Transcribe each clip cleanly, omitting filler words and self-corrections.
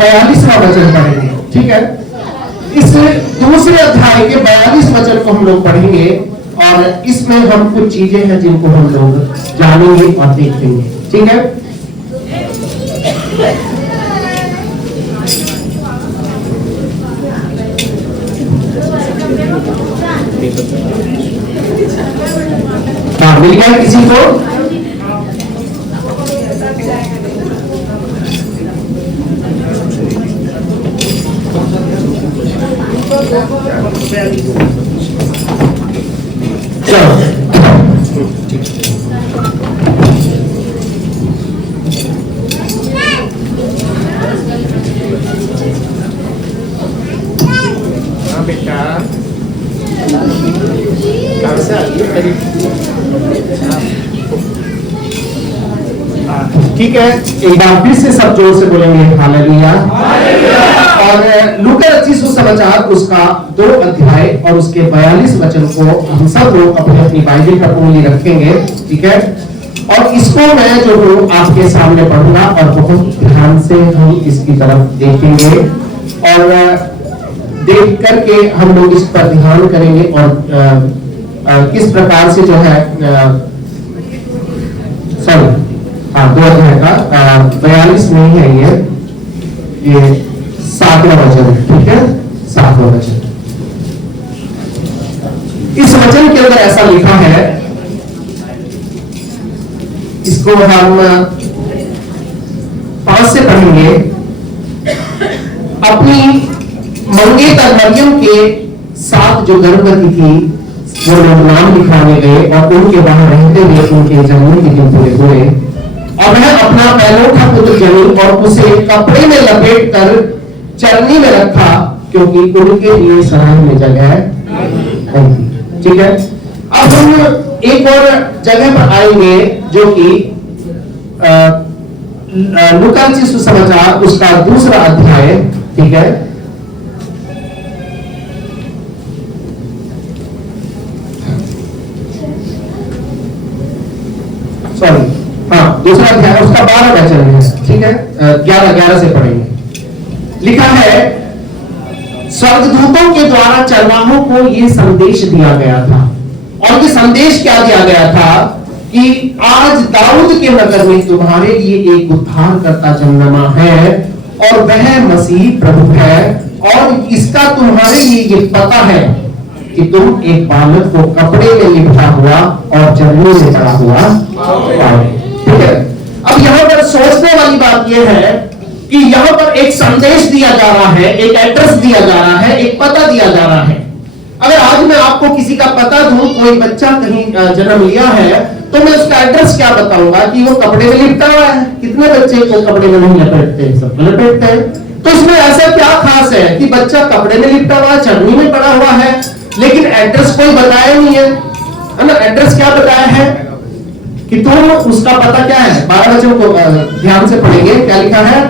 42वां वचन पढ़ेंगे, ठीक है। इस दूसरे अध्याय के 42 वचन को हम लोग पढ़ेंगे और इसमें हम कुछ चीजें हैं जिनको हम लोग जानेंगे और देखेंगे, ठीक है। मिल गया किसी को? ठीक है, एक बार फिर से सब जोर से बोलेंगे हालेलुया। और लूका रचित सुसमाचार उसका 2 अध्याय और उसके 42 वचन को हम सब लोग अपने अपनी बाइबल पर उंगली रखेंगे, ठीक है। और इसको मैं जो हूँ आपके सामने पढ़ूंगा और बहुत ध्यान से हम इसकी तरफ देखेंगे और देख करके हम लोग इस पर ध्यान करेंगे और किस प्रकार से जो है सॉरी 2 अध्याय का 42 नहीं है, ये 7वां वचन है, ठीक है। 7वां वचन, इस वचन के अंदर ऐसा लिखा है, इसको हम 5 से पढ़ेंगे। अपनी मंगेतर मरियम के साथ जो गर्भवती थी वो लोग नाम लिखवाने गए और उनके वहां रहते हुए उनके जन्म के दिन पूरे हुए और वह अपना पैलोठा पुत्र जनी और उसे कपड़े में लपेट कर चरनी में रखा क्योंकि उनके लिए सराय में जगह नहीं थी, ठीक है। अब हम एक और जगह पर आएंगे जो कि लूका रचित सुसमाचार उसका 2 अध्याय, ठीक है। सॉरी, 2 अध्याय उसका 12 वचन है, ठीक है। 11 से पढ़ेंगे। लिखा है, स्वर्गदूतों के द्वारा चरवाहों को यह संदेश दिया गया था और ये संदेश क्या दिया गया था कि आज दाऊद के नगर में तुम्हारे लिए एक उद्धारकर्ता जन्मा है और वह मसीह प्रभु है और इसका तुम्हारे लिए ये पता है कि तुम एक बालक को कपड़े में लिपटा हुआ और जमीन में पड़ा हुआ पाओगे, ठीक है। अब यहाँ पर सोचने वाली बात यह है कि यहाँ पर एक संदेश दिया जा रहा है, एक एड्रेस दिया जा रहा है, एक पता दिया जा रहा है। अगर आज मैं आपको किसी का पता दूं, कोई बच्चा कहीं जन्म लिया है तो मैं उसका एड्रेस क्या बताऊंगा कि वो कपड़े में लिपटा हुआ है। कितने बच्चे को कपड़े में नहीं लपेटते हैं? सब लपेटते हैं। तो इसमें ऐसा क्या खास है कि बच्चा कपड़े में लिपटा हुआ है, चटनी में पड़ा हुआ है, लेकिन एड्रेस कोई बताया नहीं है ना। एड्रेस क्या बताया है कि तुम उसका पता क्या है। 12 वचन को ध्यान से पढ़ेंगे, क्या लिखा है?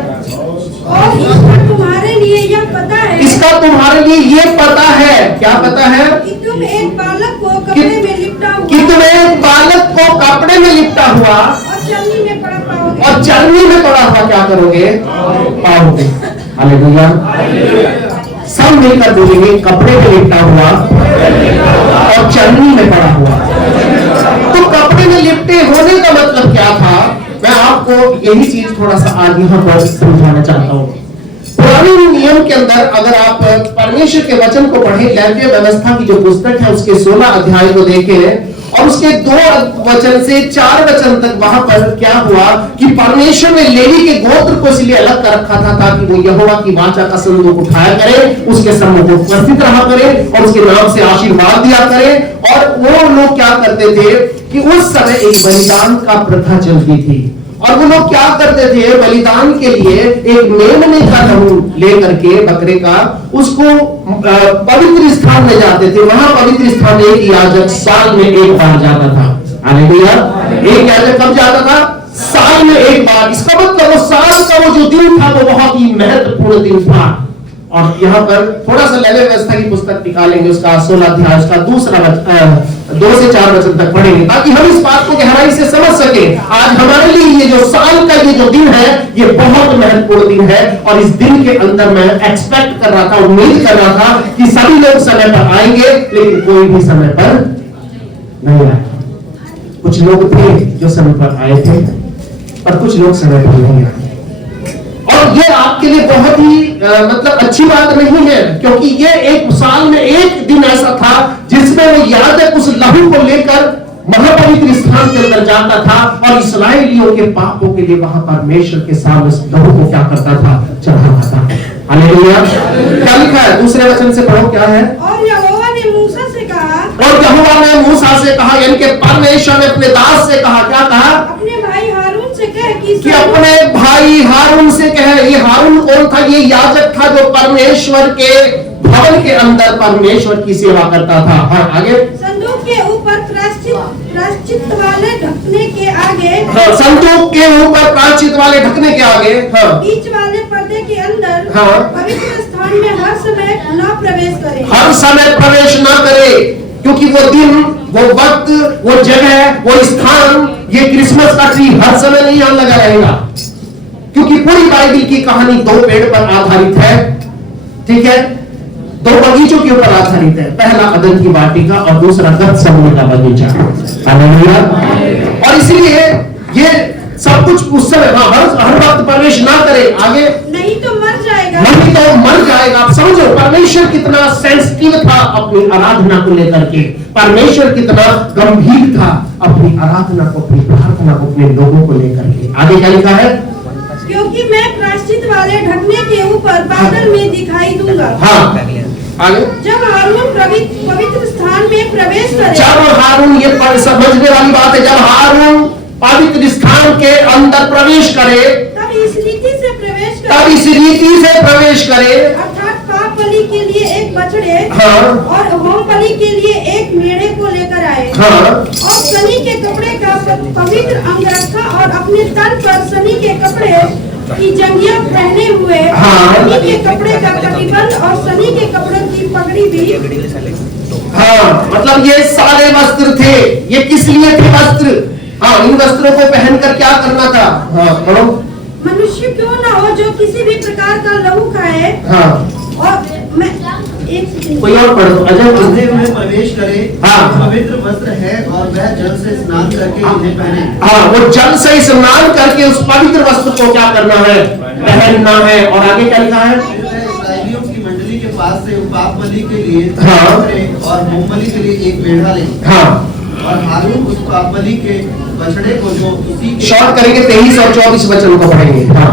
और इसका तुम्हारे लिए यह पता है, इसका तुम्हारे लिए ये पता है, क्या पता है? कि तुम एक बालक को कपड़े में लिपटा हुआ, कि तुम एक बालक को कपड़े में लिपटा हुआ और चलनी में पड़ा पाओगे, और चलनी में पड़ा हुआ क्या करोगे? पाओगे। हालेलुया। सब मिलकर बोलेंगे, कपड़े में लिपटा हुआ और चलनी में पड़ा हुआ। तो कपड़े में लिपटे होने का मतलब क्या था? मैं आपको यही चीज थोड़ा सा आज यहाँ पर समझाना चाहता हूँ। पुराने नियम के अंदर अगर आप परमेश्वर के वचन को पढ़ें, लेवीय व्यवस्था की जो पुस्तक है उसके 16 अध्याय को देखें और उसके 2 वचन से 4 वचन तक वहां पर क्या हुआ कि परमेश्वर ने लेवी के गोत्र को इसलिए अलग कर रखा था ताकि वो यहोवा की वाचा का संदूक उठाया करे, उसके सम्मुख उपस्थित रहा करे और उसके नाम से आशीर्वाद दिया करे। और वो लोग क्या करते थे कि उस समय एक बलिदान का प्रथा चलती थी और वो लोग क्या करते थे, बलिदान के लिए एक मेमने का लहू लेकर के बकरे का उसको पवित्र स्थान में जाते थे। वहां पवित्र स्थान एक याजक साल में एक बार जाता था। हालेलुया। एक याजक कब जाता था? साल में एक बार। इसका मतलब वो साल का वो जो दिन था वो बहुत ही महत्वपूर्ण दिन था। और यहाँ पर थोड़ा सा लेवे व्यवस्था की पुस्तक निकालेंगे, उसका 16 अध्याय, उसका 2 से 4 वचन तक पढ़ेंगे, ताकि हम इस बात को गहराई से समझ सके। आज हमारे लिए ये जो साल का ये जो दिन है, ये बहुत महत्वपूर्ण दिन है। और इस दिन के अंदर मैं एक्सपेक्ट कर रहा था, उम्मीद कर रहा था कि सभी लोग समय पर आएंगे, लेकिन कोई भी समय पर नहीं आया। कुछ लोग थे जो समय पर आए थे, और कुछ लोग समय पर नहीं आए। और ये आपके लिए बहुत ही मतलब अच्छी बात नहीं है, क्योंकि ये एक साल में एक दिन ऐसा था जिसमें वो याजक उस लहू को लेकर महापवित्र स्थान के अंदर जाता था और इस्राएलियों के पापों के लिए वहां परमेश्वर के सामने उस लहू को क्या करता था, चढ़ाता था। हालेलुया। क्या लिखा है, दूसरे वचन से पढ़ो, क्या है? और यहोवा ने मूसा से कहा, और यहोवा ने मूसा से कहा, यानी कि परमेश्वर ने अपने दास से कहा, क्या कहा? अपने भाई हारून से कह कि अपने भाई हारून से कहे। ये हारून कौन था? ये याजक था जो परमेश्वर के भवन के अंदर परमेश्वर की सेवा करता था। हाँ, आगे। संदूक के ऊपर प्रायश्चित वाले ढकने के आगे, हाँ, संदूक के ऊपर प्रायश्चित वाले ढकने के आगे, हाँ, बीच वाले पर्दे के अंदर, हाँ, पवित्र स्थान में हर समय न प्रवेश करे। हर समय प्रवेश ना करे, क्योंकि वो दिन, वो वक्त, वो जगह, वो स्थान, ये क्रिसमस का ट्री हर समय नहीं यहाँ लगा रहेगा, क्योंकि पूरी बाइबल की कहानी 2 पेड़ पर आधारित है। ठीक है, 2 बगीचों के ऊपर आधारित है। पहला अदन की वाटिका और दूसरा गतसमनी का बगीचा। हालेलुया। और इसलिए ये सब कुछ उस समय हर वक्त प्रवेश ना करे। आगे। नहीं तो मर जाएगा, नहीं तो मर जाएगा। आप समझो परमेश्वर कितना सेंसिटिव था अपनी आराधना को लेकर के, परमेश्वर कितना गंभीर था अपनी आराधना को, अपनी प्रार्थना को, अपने लोगों को लेकर के। आगे क्या लिखा है? क्योंकि मैं प्रायश्चित वाले ढकने के ऊपर बादल में दिखाई दूंगा। हाँ, आगे। जब हारून पवित्र स्थान में प्रवेश करे, जब हारून, ये समझने वाली बात है, जब हारून पवित्र स्थान के अंदर प्रवेश करे, तब इस रीति से प्रवेश करे, तब इस रीति से प्रवेश करे, अर्थात पाप बलि के लिए एक बछड़े, हाँ, और होम बलि के लिए एक मेढ़े को लेकर आए, हाँ, और सनी के कपड़े का पवित्र अंगरखा और अपने तन पर सनी के कपड़े की जंगिया पहने हुए, हाँ, सनी के कपड़े का कटिबंध और सनी के कपड़ों की पगड़ी भी। हाँ, मतलब ये सारे वस्त्र थे। ये किस लिए थे वस्त्र? हाँ, इन वस्त्रों को पहनकर क्या करना था? हाँ, पढ़ो। मनुष्य क्यों न हो जो किसी भी प्रकार का लहू खाए, हाँ, और मैं एक कोई और पढ़ो। अजय बंधे हुए प्रवेश करे, हाँ, पवित्र वस्त्र है और वह जल से स्नान करके इन्हें पहने। हाँ, वो जल से स्नान करके उस पवित्र वस्त्र को क्या करना है? पहनना है। और आगे क्या लिखा है? फिर वह इस्राएलियों की मंडली के पास से पाप बलि के लिए हाँ, और होम बलि के लिए एक मेढ़ा ले, हाँ, और हारून उस पाप बलि के बछड़े को जो उसी के शॉर्ट करेंगे 23 और 24 वचन को पढ़ेंगे। हाँ,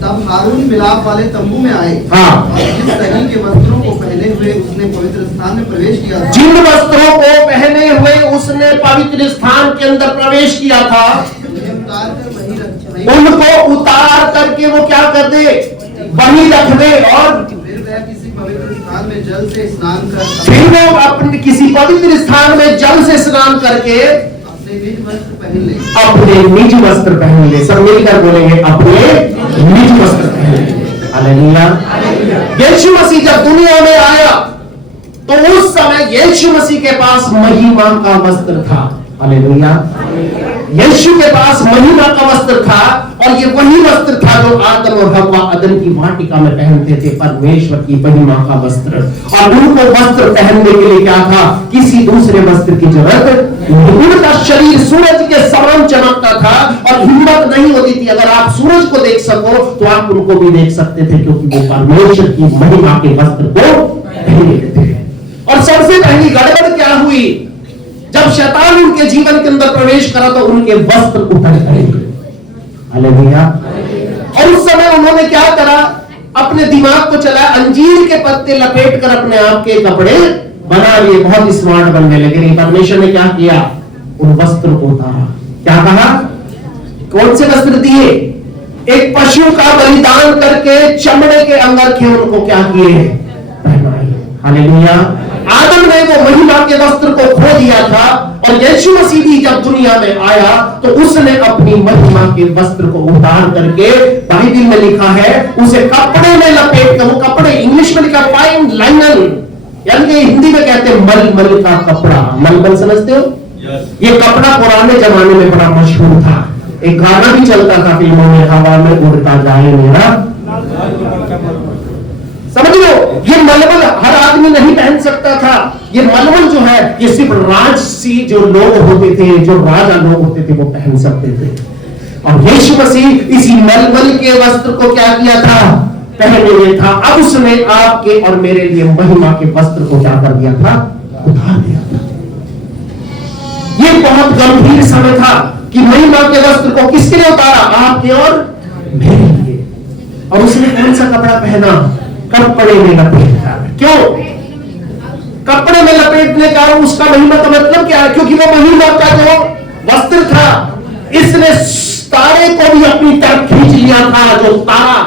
तब हारून मिलाप वाले तंबू में आए, हाँ, और जिस सनी के वस्त्रों को पहने हुए उसने पवित्र स्थान में प्रवेश किया था, जिन वस्त्रों को पहने हुए उसने पवित्र स्थान के अंदर प्रवेश किया था, उन्हें उतार कर वहीं उनको उतार करके वो क्या कर दे? वहीं रख दे। और फिर वह किसी पवित्र स्थान में जल से स्नान कर फिर वो अपने किसी पवित्र स्थान में जल से स्नान करके अपने निज वस्त्र पहन ले। अपने निज वस्त्र पहन ले। सब मिलकर बोलेंगे, अपने निज वस्त्र पहन ले। हालेलुया। यीशु मसीह जब दुनिया में आया तो उस समय यीशु मसीह के पास महिमा का वस्त्र था। हालेलुया। यीशु के पास महिमा का वस्त्र था, और ये वही वस्त्र था जो आदम और हव्वा अदन की वाटिका में पहनते थे, परमेश्वर की महिमा का वस्त्र। और उनको वस्त्र पहनने के लिए क्या था? किसी दूसरे वस्त्र की जरूरत नहीं। उनका शरीर सूरज के समान चमकता था, और हिम्मत नहीं होती थी अगर आप सूरज को देख सको तो आप उनको भी देख सकते थे, क्योंकि वो परमेश्वर की महिमा के वस्त्र को पहने थे। और सबसे पहली गड़बड़ क्या हुई? जब शैतान उनके जीवन के अंदर प्रवेश करा तो उनके वस्त्र उतर गए। हालेलुया। और उस समय उन्होंने क्या करा? अपने दिमाग को चलाया, अंजीर के पत्ते लपेट कर अपने आप के कपड़े बना लिए, बहुत स्मार्ट बनने लगे। परमेश्वर ने क्या किया? उन वस्त्र को उतारा। क्या कहा? कौन से वस्त्र दिए? एक पशु का बलिदान करके चमड़े के अंदर के उनको क्या किए? पहनाए। हालेलुया। आदम ने वो महिमा के वस्त्र को खो दिया था, और यीशु मसीह भी जब दुनिया में आया तो उसने अपनी महिमा के वस्त्र को उतार करके, बाइबल में लिखा है, उसे कपड़े में लपेट कर, वो कपड़े इंग्लिश में लिखा फाइन लाइनन, यानी कि हिंदी में कहते हैं मलमल का कपड़ा। मलमल समझते हो? ये कपड़ा पुराने जमाने में बड़ा मशहूर था। एक गाना भी चलता था फिल्मों में, हवा में उड़ता जाए मेरा, समझ लो। ये मलमल हर आदमी नहीं पहन सकता था। ये मलमल जो है, ये सिर्फ राजसी जो लोग होते थे, जो राजा लोग होते थे, वो पहन सकते थे। और यीशु मसीह इसी मलमल के वस्त्र को क्या किया था? पहने हुए था। अब उसने आपके और मेरे लिए महिमा के वस्त्र को क्या कर दिया था? उतार दिया था। ये बहुत गंभीर समय था कि महिमा के वस्त्र को किसके लिए उतारा? आपके और मेरे लिए। और उसने कौन सा कपड़ा पहना? कपड़े में लपेटा। क्यों कपड़े में लपेटने का उसका महिमा का मतलब क्या है? क्योंकि वो महिमा का जो वस्त्र था, इसने तारे को भी अपनी तरफ खींच लिया था। जो तारा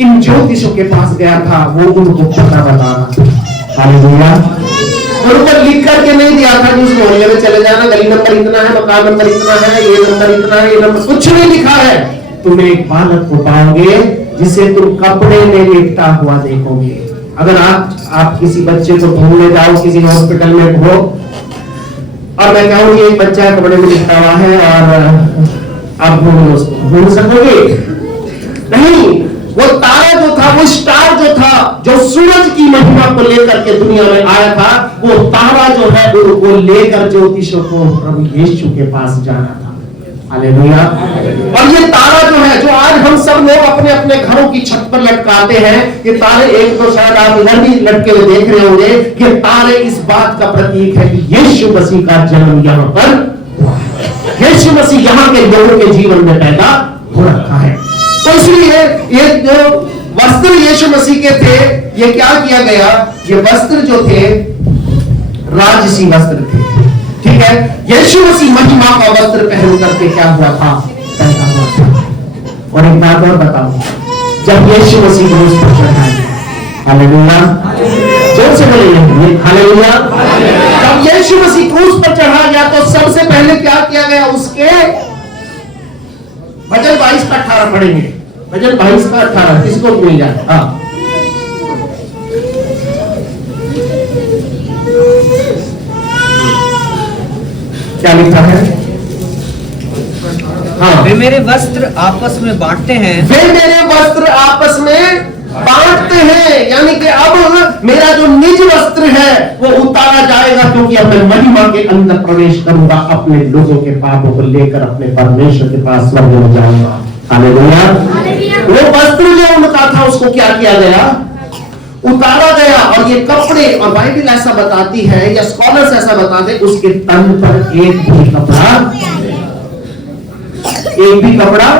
इन ज्योतिषों के पास गया था, वो उनको पता बता रहा था। हालेलुया। और ऊपर लिख करके नहीं दिया था कि उस मोहल्ले में चले जाना, गली नंबर इतना है, मकान नंबर इतना है, ये नंबर इतना है, ये नंबर, कुछ नहीं लिखा है। तुम एक बालक को पाओगे जिसे तुम कपड़े में लिपटा हुआ देखोगे। अगर आप किसी बच्चे को ढूंढने जाओ, किसी हॉस्पिटल में हो, और मैं कहूंगी एक बच्चा कपड़े में लिपटा हुआ है, और आप ढूंढ सकोगे? नहीं। वो तारा जो था, वो स्टार जो था, जो सूरज की महिमा को लेकर के दुनिया में आया था, वो तारा जो है वो लेकर ज्योतिषों को प्रभु यीशु के पास जाना था। हालेलुया। और ये तारा जो है, जो आज हम सब लोग अपने अपने घरों की छत पर लटकाते हैं, ये तारे, एक तो शायद आप इधर भी लटके हुए देख रहे होंगे, ये तारे इस बात का प्रतीक है कि यीशु मसीह का जन्म यहाँ पर हुआ है। यीशु मसीह यहाँ के लोगों के जीवन में पैदा हो रखा है। तो इसलिए ये जो वस्त्र यीशु मसीह के थे, ये क्या किया गया? ये वस्त्र जो थे राजसी वस्त्र थे, ठीक है। यीशु मसीह महिमा का वस्त्र पहन करके क्या हुआ था? पैदा हुआ था। और एक बात और बताऊं, जब यीशु मसीह क्रूस पर चढ़ा, हालेलुया, जोर से बोलिए हालेलुया। जब यीशु मसीह क्रूस पर चढ़ा गया तो सबसे पहले क्या किया गया? उसके भजन 22 का 18 पढ़ेंगे। भजन 22 का 18 किसको मिल जाए? हाँ, क्या लिखा है? हाँ, वे मेरे वस्त्र आपस में बांटते हैं, वे मेरे वस्त्र आपस में बांटते हैं। यानी कि अब मेरा जो निज वस्त्र है वो उतारा जाएगा, क्योंकि अब मैं महिमा के अंदर प्रवेश करूंगा, अपने लोगों के पापों को लेकर अपने परमेश्वर के पास स्वर्ग में जाऊंगा। हालेलुया। वो वस्त्र जो उनका था उसको क्या किया गया? उतारा गया। और ये कपड़े, और बाइबल ऐसा बताती है या स्कॉलर्स ऐसा बताते, उसके तन पर एक भी कपड़ा,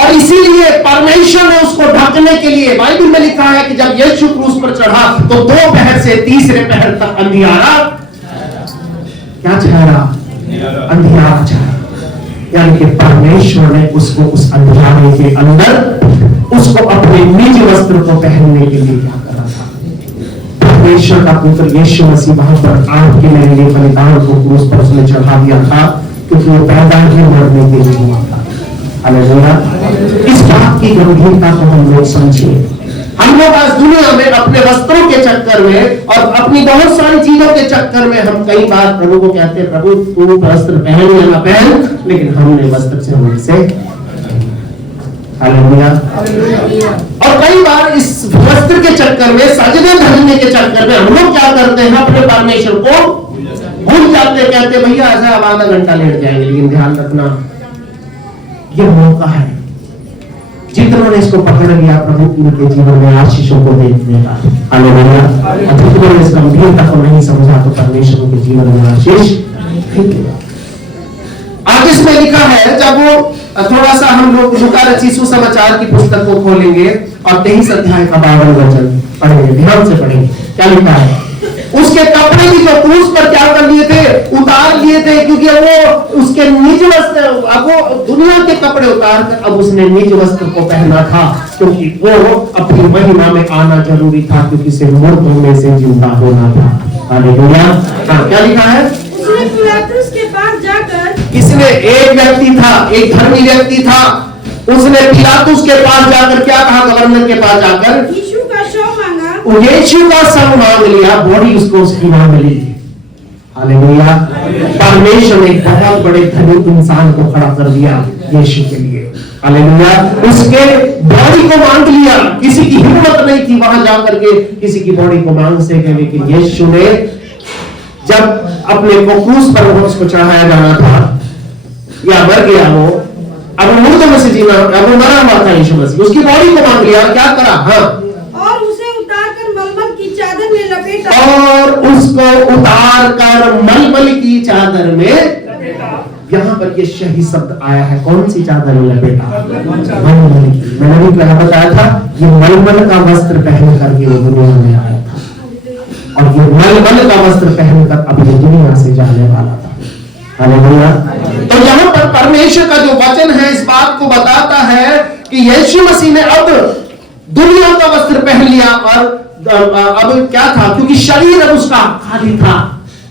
और इसीलिए परमेश्वर ने उसको ढकने के लिए, बाइबल में लिखा है कि जब यीशु क्रूस पर चढ़ा तो 2 पहर से तीसरे पहर तक अंधियारा क्या ठहरा? अंधियारा ठहरा। यानी कि परमेश्वर ने उसको उस अंधियारे के अंदर उसको अपने निज वस्त्र को पहनने के लिए क्या करा था? परमेश्वर का पुत्र यीशु मसीह वहां पर आपके मेरे लिए बलिदान को क्रूस पर उसने चढ़ा दिया था, क्योंकि वो पैदा ही मरने के लिए हुआ था। हालेलुया। इस बात की गंभीरता को हम लोग समझिए। हम लोग आज दुनिया में अपने वस्त्रों के चक्कर में और अपनी बहुत सारी चीजों के चक्कर में हम कई बार प्रभु को कहते हैं, प्रभु तू वस्त्र पहन या ना पहन, लेकिन हमने वस्त्र से हमसे। हालेलुया। और कई बार इस वस्त्र के चक्कर में, सजने धजने के चक्कर में हम लोग क्या करते हैं? अपने परमेश्वर को भूल जाते, कहते भैया ऐसा अब आधा घंटा लेट जाएंगे, लेकिन ध्यान रखना ये मौका है। जितनों ने इसको पकड़ लिया, प्रभु उनके जीवन में आशीषों को देखने का। हालेलुया। जितनों ने इस गंभीरता को नहीं समझा तो परमेश्वर के जीवन में आशीष। आगे इसमें लिखा है, जब वो थोड़ा सा हम लोग लूका रचित सुसमाचार की पुस्तक को खोलेंगे और 23 अध्याय का 52 वचन पढ़ेंगे, ध्यान से पढ़ेंगे। क्या लिखा है? उसके कपड़े भी जो क्रूस पर क्या कर लिए थे, उतार लिए थे, क्योंकि वो उसके निज वस्त्र, अब वो दुनिया के कपड़े उतार कर अब उसने निज वस्त्र को पहना था, क्योंकि वो अपनी महिमा में आना जरूरी था, क्योंकि उसे मुर्दों में से जिंदा होना था। हालेलुया। क्या लिखा है? उसने पिलातुस के पास जाकर, इसने एक व्यक्ति था, एक धर्मी व्यक्ति था, उसने पिलातुस के पास जाकर क्या कहा? गवर्नर के पास जाकर यीशु का शव मांगा, यीशु का शव मांग लिया, बॉडी उसको उसकी मांग ली। हालेलुया। परमेश्वर ने एक बहुत बड़े धनिक इंसान को खड़ा कर दिया यीशु के लिए। हालेलुया। उसके बॉडी को मांग लिया, किसी की हिम्मत नहीं थी वहां जाकर के किसी की बॉडी को मांग सके, लेकिन यीशु ने जब अपने को क्रूस पर उसको चढ़ाया जाना था या मर गया वो, अब मुर्दों में से जीना, अब वो मरा हुआ था यीशु मसीह, उसकी बॉडी को मांग लिया, क्या करा? हाँ, और उसे उतारकर मलमल की चादर में लपेटा, और उसको उतार कर मलमल की चादर में, यहाँ पर ये सही शब्द आया है, कौन सी चादर में लपेटा? मलमल की। मैंने भी पहले बताया था, ये मलमल का वस्त्र पहन करके वो दुनिया में आया था, और ये मलमल का वस्त्र पहनकर अब ये दुनिया से जाने वाला था। हालेलुया। तो यहाँ पर परमेश्वर का जो वचन है इस बात को बताता है कि यीशु मसीह ने अब दुनिया का वस्त्र पहन लिया, और अब क्या था, क्योंकि शरीर अब उसका खाली था,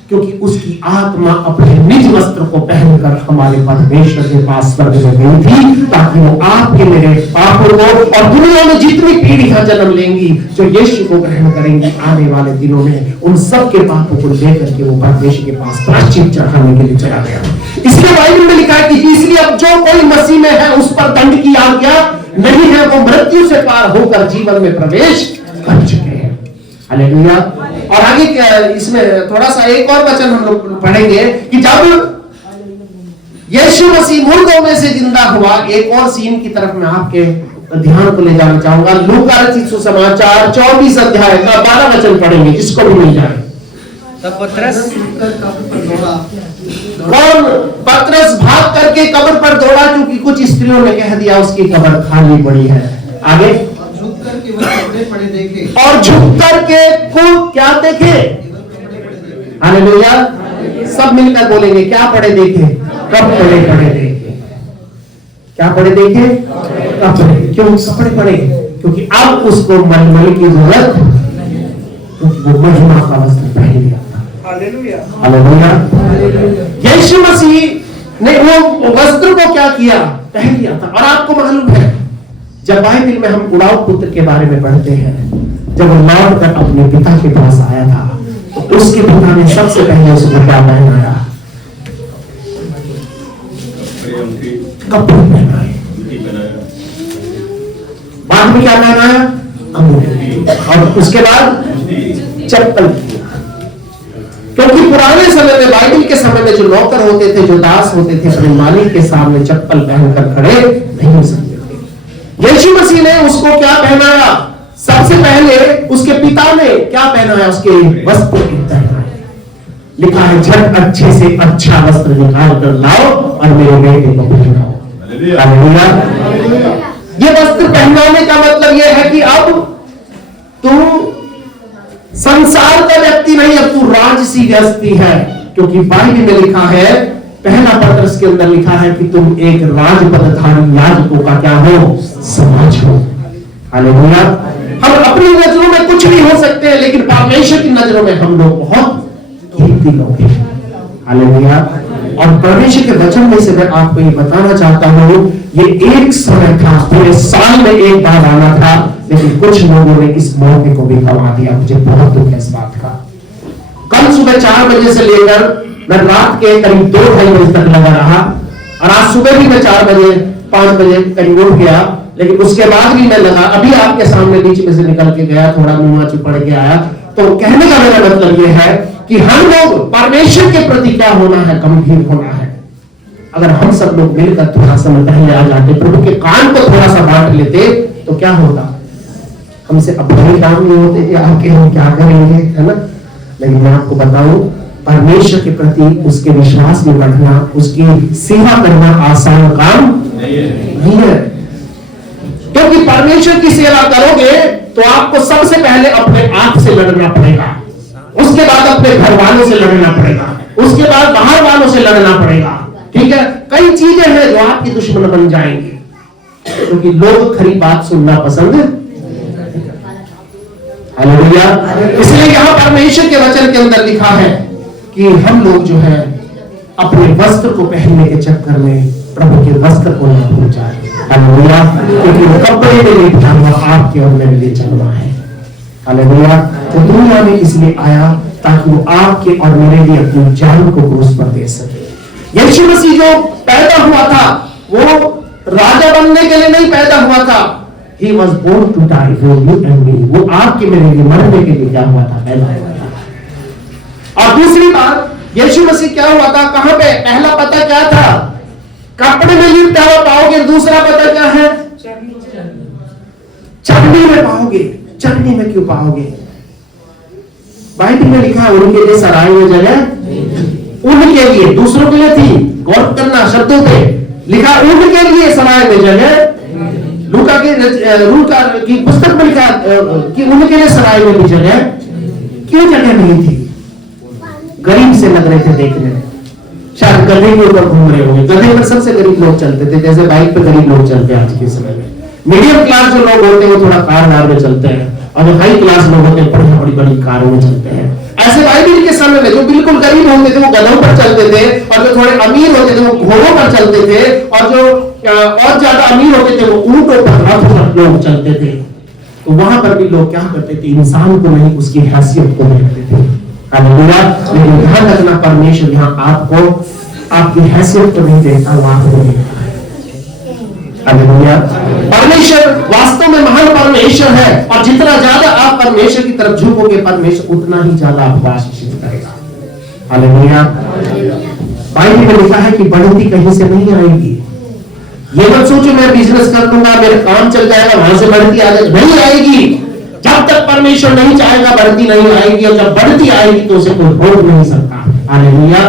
क्योंकि उसकी आत्मा अपने निज वस्त्र को पहनकर हमारे परमेश्वर के पास स्वर्ग में गई थी, ताकि वो आपके मेरे पापों को और दुनिया में जितनी पीढ़ियां जन्म लेंगी जो यीशु को ग्रहण करेंगी आने वाले दिनों में, उन सब के पापों को लेकर के वो परमेश्वर के पास प्रायश्चित चढ़ाने के लिए चला गया। इसलिए बाइबल में लिखा है कि इसलिए अब जो कोई मसीह में है उस पर दंड की आज्ञा नहीं है, वो मृत्यु से पार होकर जीवन में प्रवेश कर चुके हैं। हालेलुया। और आगे इसमें थोड़ा सा एक और वचन हम लोग पढ़ेंगे कि जब यीशु मसीह मुर्दों में से जिंदा हुआ, एक और सीन की तरफ मैं आपके ध्यान को ले जाना चाहूंगा। लूका रचित सुसमाचार 24 अध्याय का 12 वचन पढ़ेंगे, जिसको भी मिल जाए। तब पतरस कौन? पतरस भाग करके कब्र पर दौड़ा, क्योंकि कुछ स्त्रियों ने कह दिया उसकी कब्र खाली पड़ी है। आगे, झुक कर के वह कपड़े पड़े देखे, और झुक करके को क्या देखे? हालेलुया। सब मिलकर बोलेंगे, क्या पड़े देखे? कपड़े पड़े देखे। क्या पड़े देखे? कपड़े। क्यों कपड़े पड़े? क्योंकि अब उसको मलमल की जरूरत, क्योंकि वो महिमा का वस्त्र पहन लिया था। हालेलुया। यीशु मसीह ने वो वस्त्र को क्या किया? पहन लिया था। और आपको मालूम है, जब बाइबल में हम उड़ाऊ पुत्र के बारे में पढ़ते हैं, जब वो लौट कर अपने पिता के पास आया था, तो उसके पिता ने सबसे पहले उसको क्या पहनाया? कपड़े पहनाए। बाद में क्या पहनाया? अंगूठी। और उसके बाद चप्पल किया। क्योंकि पुराने समय में, बाइबल के समय में जो नौकर होते थे, जो दास होते थे, अपने मालिक के सामने चप्पल पहनकर खड़े नहीं हो सकते थे। यीशु मसीह ने उसको क्या पहनाया? सबसे पहले उसके पिता ने क्या पहनाया? उसके वस्त्र पहनाया। लिखा है, झट अच्छे से अच्छा वस्त्र निकाल कर लाओ और मेरे बेटे को पहनाओ। हालेलुया। ये वस्त्र पहनाने का मतलब यह है कि अब तू संसार का व्यक्ति नहीं, अब तू राजसी व्यक्ति है। क्योंकि बाइबल में लिखा है, पहला पत्रस के अंदर लिखा है कि तुम एक राजपदधारी याजकों का क्या हो? समाज हो। हालेलुया। हम अपनी नजरों में कुछ नहीं हो सकते, लेकिन परमेश्वर की नजरों में हम लोग बहुत कीमती लोग हैं। हालेलुया। और परमेश्वर के वचन में से मैं आपको ये बताना चाहता हूं, ये एक समय था, पूरे साल में एक बार आना था, लेकिन कुछ लोगों ने इस मौके को भी गंवा दिया। मुझे बहुत दुख है इस बात का। कल सुबह 4 बजे से लेकर मैं रात के करीब 2-2:30 बजे तक लगा रहा, और आज सुबह भी मैं 4 बजे 5 बजे करीब उठ गया, लेकिन उसके बाद भी मैं लगा। अभी आपके सामने बीच में से निकल के गया, थोड़ा मुंह चुपड़ के आया। तो कहने का मेरा मतलब यह है कि हम लोग परमेश्वर के प्रति क्या होना है? गंभीर होना है। अगर हम सब लोग मिलकर थोड़ा समय पहले आ जाते, प्रभु के कान को थोड़ा सा बांट लेते, तो क्या होता? हमसे अपने काम नहीं होते कि आके हम क्या करेंगे, है ना? लेकिन मैं आपको बताऊं, परमेश्वर के प्रति उसके विश्वास में बढ़ना, उसकी सेवा करना आसान काम नहीं है। क्योंकि परमेश्वर की सेवा करोगे तो आपको सबसे पहले अपने आप से लड़ना पड़ेगा। उसके बाद अपने घर वालों से लड़ना पड़ेगा, उसके बाद बाहर वालों से लड़ना पड़ेगा। ठीक है, कई चीजें हैं जो आपकी दुश्मन बन जाएंगी, क्योंकि लोग खरी बात सुनना पसंद है। हालेलुया। इसलिए यहां परमेश्वर के वचन के अंदर लिखा है कि हम लोग जो है अपने वस्त्र को पहनने के चक्कर में प्रभु के वस्त्र को न भूल जाए। हालेलुया। क्योंकि वो कपड़े में लिखा हुआ आपके और मेरे लिए जन्मा है। हालेलुया। तो दुनिया में इसलिए आया ताकि वो आपके और मेरे लिए अपनी जान को क्रूस पर दे सके। यीशु मसीह जो पैदा हुआ था वो राजा बनने के लिए नहीं पैदा हुआ था। He was born to die for you and me. वो आपके मेरे लिए मरने के लिए क्या हुआ था, पैदा हुआ था। और दूसरी बात, यीशु मसीह क्या हुआ था, कहां पे, पहला पता क्या था, कपड़े में लिपटा हुआ पाओगे। दूसरा पता क्या है, चटनी में पाओगे। चटनी में क्यों पाओगे? बाइबल में लिखा है उनके लिए सराय में जगह, उनके लिए, दूसरों के लिए थी। गौर करना शब्दों पे लिखा, उनके लिए सराय में जगह। लूका की पुस्तक में लिखा कि उनके लिए सराय में भी जगह। क्यों जगह नहीं थी? गरीब से लग रहे थे देखने में, शायद गधे के ऊपर घूम रहे होंगे। गधे पर सबसे गरीब लोग चलते थे, जैसे बाइक पे गरीब लोग चलते हैं आज के समय में। मीडियम क्लास जो लोग होते हैं वो थोड़ा कार में चलते हैं, और जो हाई क्लास लोग होते हैं बड़ी बड़ी कारों में चलते हैं। ऐसे बाइबल के समय में जो बिल्कुल गरीब होते थे वो गधों पर चलते थे, और जो थोड़े अमीर होते थे वो घोड़ों पर चलते थे, और जो और ज्यादा अमीर होते थे वो ऊंटों पर, रथ पर लोग चलते थे। तो वहां पर भी लोग क्या करते थे, इंसान को नहीं उसकी हैसियत को देखते थे। हालेलुया। लेकिन ध्यान रखना, परमेश्वर यहाँ आपको आपकी हैसियत को नहीं देखता, वो आपको देखता है। हालेलुया। परमेश्वर वास्तव में महान परमेश्वर है, और जितना ज्यादा आप परमेश्वर की तरफ झुकोगे परमेश्वर उतना ही ज्यादा आपको आशीषित करेगा। हालेलुया। बाइबल में लिखा है कि बढ़ती कहीं से नहीं आएगी। ये मत सोचो मैं बिजनेस कर लूंगा, मेरा काम चल जाएगा, वहां से बढ़ती आ जाएगी, नहीं आएगी। जब तक परमेश्वर नहीं चाहेगा बढ़ती नहीं आएगी, और जब बढ़ती आएगी तो उसे कोई रोक नहीं सकता। हालेलुया।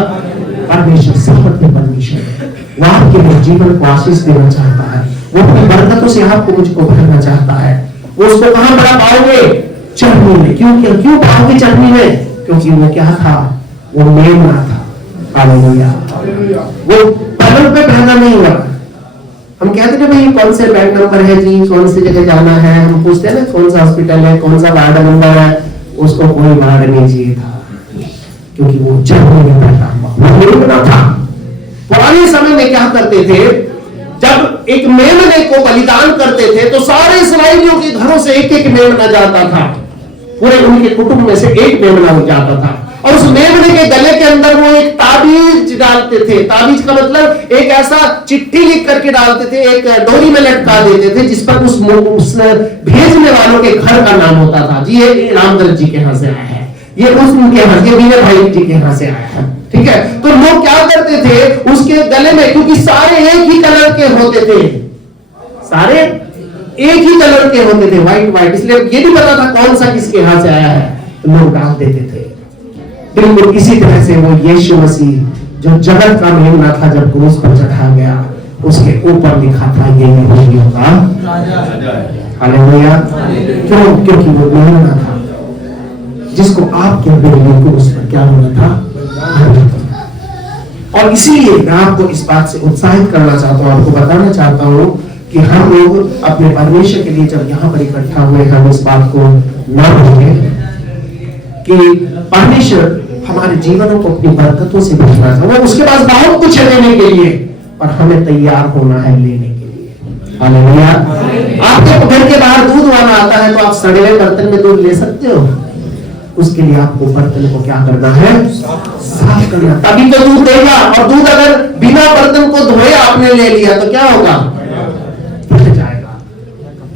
परमेश्वर सामर्थ्य परमेश्वर है, वो आपके लिए जीवन को आशीष देना चाहता है। वो अपनी बरकतों से आपको मुझको भरना चाहता है। वो उसको कहां बड़ा पाओगे, चटनी में। क्यों पाओगे चटनी में? क्योंकि वो क्या था, वो मेमना था। हालेलुया। वो पलंग पे पहना नहीं हुआ। हम कहते थे भाई कौन से बेड नंबर है जी, कौन सी जगह जाना है, हम पूछते हैं ना कौन सा हॉस्पिटल है, कौन सा वार्ड नंबर है। उसको कोई वार्ड नहीं चाहिए था, क्योंकि वो चटनी में बैठा हुआ, वो मेमना था। पुराने समय में क्या करते थे, जब एक मेमने को बलिदान करते थे तो सारे इस्राएलियों के घरों से एक एक मेमना जाता था। पूरे उनके कुटुंब में से एक मेमना हो जाता था, और उस मेमने के गले के अंदर वो एक ताबीज डालते थे। ताबीज का मतलब एक ऐसा चिट्ठी लिख करके डालते थे, एक डोरी में लटका देते थे, जिस पर उस भेजने वालों के घर का नाम होता था। जी ये रामदत्त जी के यहाँ से आया है, ये उनके यहाँ से, विनय भाई जी के यहाँ से आया है। ठीक है, तो लोग क्या करते थे उसके गले में, क्योंकि सारे एक ही कलर के होते थे, सारे एक ही कलर के होते थे, व्हाइट, इसलिए ये नहीं पता था कौन सा किसके यहाँ से आया है, तो लोग डाल देते थे। बिल्कुल इसी तरह से वो यीशु मसीह जो जगत का मेमना था, जब क्रूस पर चढ़ा गया, उसके ऊपर लिखा था ये यहूदियों का राजा। हालेलुया। क्यों? क्योंकि वो मेमना था जिसको आपके मेरे क्रूस पर क्या होना था। और इसीलिए मैं आपको इस बात से उत्साहित करना चाहता हूँ, आपको बताना चाहता हूँ कि हम लोग अपने परमेश्वर के लिए जब यहाँ पर इकट्ठा हुए, हम इस बात को न भूलें कि परमेश्वर हमारे जीवनों को अपनी बरकतों से भरना चाहता है। उसके पास बहुत कुछ है देने के लिए, और हमें तैयार होना है लेने के लिए। हालेलुया। आपके घर के बाहर दूध वाला आता है तो आप सड़े हुए बर्तन में दूध ले सकते हो? उसके लिए आपको बर्तन को क्या करना है, साफ करना, तभी तो दूध देगा। और दूध अगर बिना बर्तन को धोए आपने ले लिया तो क्या होगा, फट जाएगा।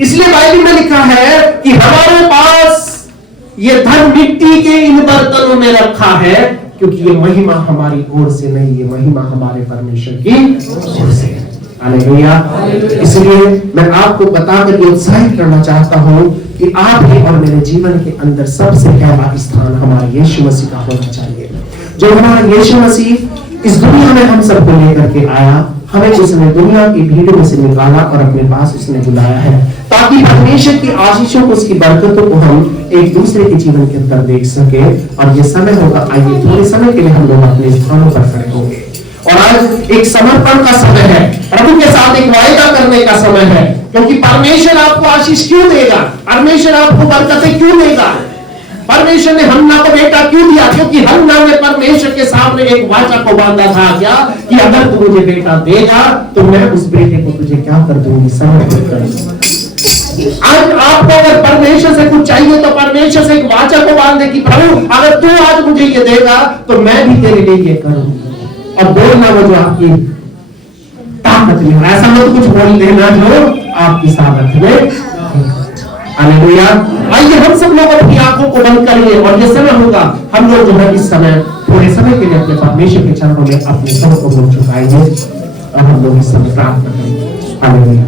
इसलिए बाइबल में लिखा है कि हमारे पास ये धन मिट्टी के इन बर्तनों में रखा है, क्योंकि ये महिमा हमारी ओर से नहीं, ये महिमा हमारे परमेश्वर की ओर से है। हालेलुया। इसलिए मैं आपको बताकर ये उत्साहित करना चाहता हूं कि आपके और मेरे जीवन के अंदर सबसे पहला स्थान हमारे यीशु मसीह का होना चाहिए। जो हमारा यीशु मसीह इस दुनिया में हम सबको लेकर के आया, हमें उसने दुनिया की भीड़ में से निकाला और अपने पास उसने बुलाया है। ताकि परमेश्वर की आशीषों को, उसकी बरकतों को हम एक दूसरे के जीवन के अंदर देख सके। और ये समय होगा, आइए थोड़े समय के लिए हम लोग अपने स्थानों पर खड़े होंगे। और आज एक समर्पण का समय है, प्रभु के साथ एक वायदा करने का समय है, क्योंकि परमेश्वर आपको आशीष क्यों देगा, परमेश्वर आपको बरकतें क्यों देगा। परमेश्वर ने हन्ना को बेटा क्यों दिया, क्योंकि हन्ना ने परमेश्वर के सामने एक वाचा को बांधा था, क्या कि अगर तू मुझे बेटा देगा तो मैं उस बेटे को तुझे क्या कर दूंगी, समर्पित कर दूंगी। आज आपको अगर परमेश्वर से कुछ चाहिए तो परमेश्वर से एक वाचा को बांधे कि प्रभु अगर तू आज मुझे ये देगा तो मैं भी तेरे लिए ये करूंगी। और बोलना वो जो आपकी ताकत में, ऐसा मत कुछ बोल देना जो आपकी सामर्थ में। हालेलुया। आइए हम सब लोग अपनी आंखों को बंद करिए और ये समय होगा, हम लोग जो है इस समय थोड़े समय के लिए अपने परमेश्वर के चरणों में अपने सर को हम झुकाएंगे और हम लोग इस समय प्रार्थना करेंगे। हालेलुया।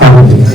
हालेलुया।